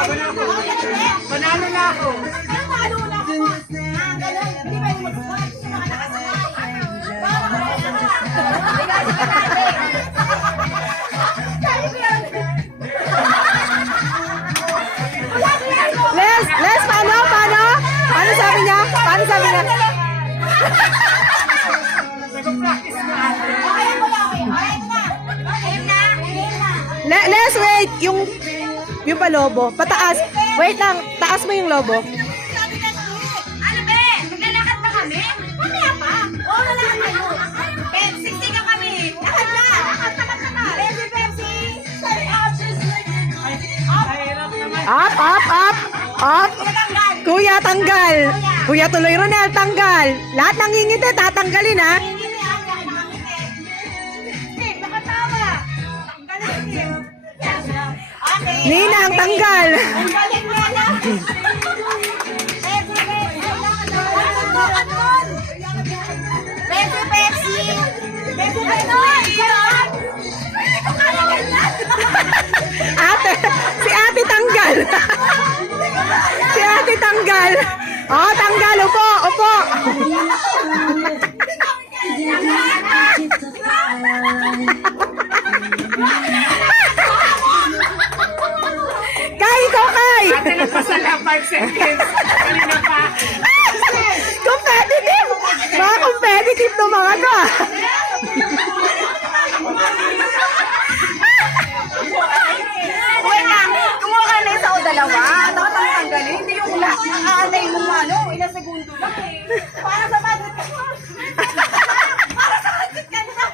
Panalo na ako. Les, paano? Paano sabi niya? Nag-practice na ako. Les, wait, yung palobo, pataas. Wait lang, taas mo yung lobo. Ano be? Naglalakad na kami? Mamaya pa. Oo, lalakad kayo. Siksikan kami. Lakad na. Pepsi, Pepsi. Mahirap naman. Up. Kuya, tanggal. Kuya, tuloy Ronel, tanggal. Lahat ng ngingiti, tatanggalin ha. Ninang, tanggal. Ate, si ate tanggal. Si ate tanggal. Oh, tanggal, upo. Kay, ikaw, Kay. Ate lang pa sa 5 seconds. Kanina pa. Competitive. Mga competitive to mga to. Wait lang. Kumuha ka na isa o dalawa. Dapat ang tanggalin. Hindi yung aanay mo ano. Ilang segundo lang eh. Para sa budget ka. Para sa budget ka na.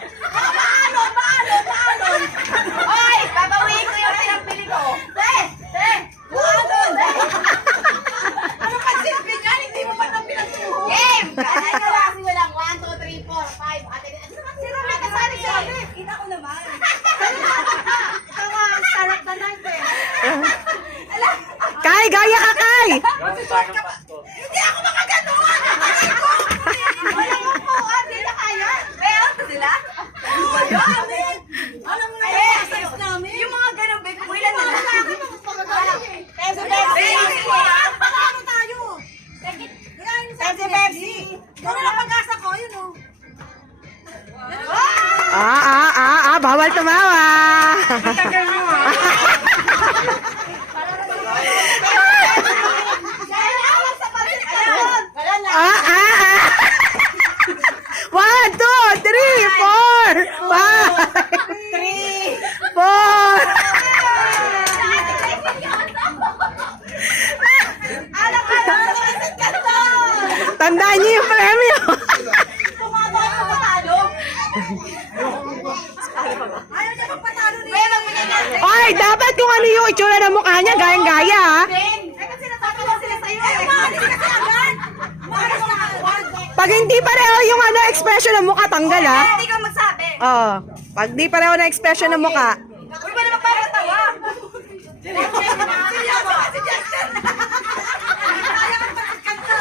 Paalon. Oy, babawiin ko yung pinapili ko. Paalon. Ano pa silbi niyan? Hindi mo pa napinasuho. Game! Kaya nyo lang. Sino lang. 1, 2, 3, 4, 5. Ate, si Rami kasali siya. Kita ko naman. Ikaw ang sarap na lang eh. Kay, gaya ka, Kay. Hindi ako makaganon! Walang upuan, hindi na kaya. Meron ba sila? Alam mo yung exercise namin? Yung mga ganun, babe, ilan na lang. Pepsi, Pepsi! Paano tayo? Pepsi, Pepsi! Gano'n lang pag-asa ko, yun o. Bawal tumawa. Tagal mo ha. One, two, three, four, five, 4. Tandaan niyo yung premyo. Ayaw niya magpatalo niya. Ay, dapat kung ano yung itsura ng mukha niya, gayang-gaya ha. Kasi nasabi lang sila sa'yo. Umalis kasi agad. Umalis na agad. Pag hindi pareho yung ano, expression ng mukha, tanggal ha. Hindi ka magsabi. Oo. Pag di pareho na expression ng mukha. Uy, ba naman parang tawa? Siya ba? Si Justin. Kaya ka magkanta.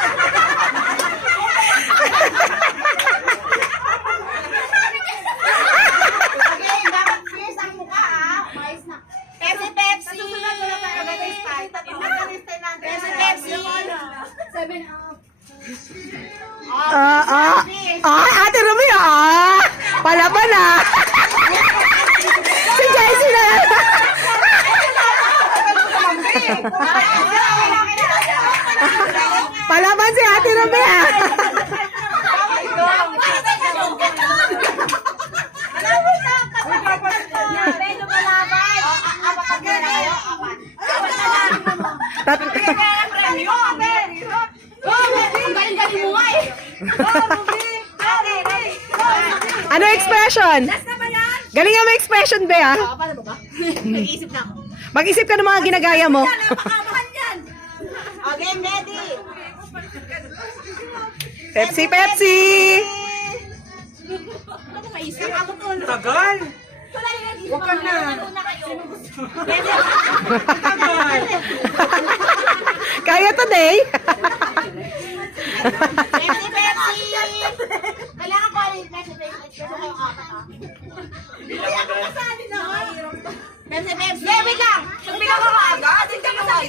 Okay, dapat fierce ang mukha ah. Mais na. Pepsi, Pepsi. Pepsi, Pepsi. 7 up. Ate Rumi, palaban na. Si Jessie na. Palaban si Ate Rumi Ano expression? Galing nga may expression, be, ha? Paano ba? Nag-iisip na ako. Mag-isip ka ng mga ginagaya mo. Napakamahan yan! Okay, ready! Pepsi, Pepsi! Ano maisip? Ako to. Tagal. Wala yung nag-iisip. Huwag ka na. Una kayo. Ready? Tagal. Kaya today. Pepsi, Pepsi! Kailangan ko rin Pepsi, Pepsi. Gusto ko yung apat, ha? Hindi ako kasali na, ha? Pepsi, Pepsi! Wait lang! Nagbilang ako agad. Hindi ka masali.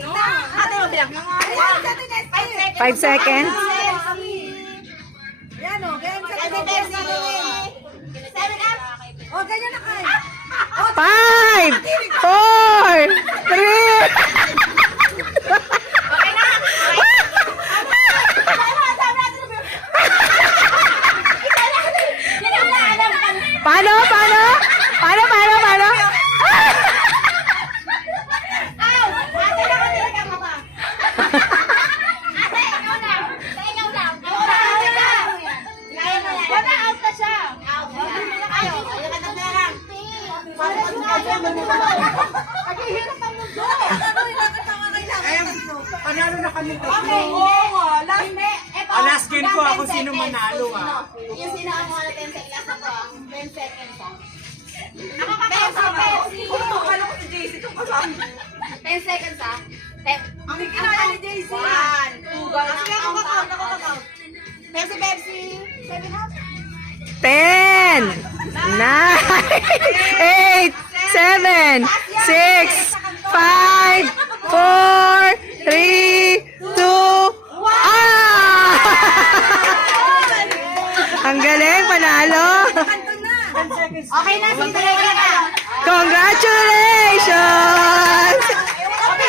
5 seconds. Yan o, ganyan ka na. O, ganyan na kayo. 5, 4, 3. Paano? Panalo na kami to. Last game ko, ako sino manalo, ah. Yung sino ang mga 10 seconds na to, 10 seconds ah. Ako Pepsi. Kalo ko si JC itong kasama. 10 seconds ah. Ang kinaya ni JC. 1, 2, gano'n. Sige, ako count. Pepsi. 7 up. 10, 9, 8, 7, 6, 5, 4, 3, 2, Ang galing, panalo! Okay na, sige na. Congratulations! Okay,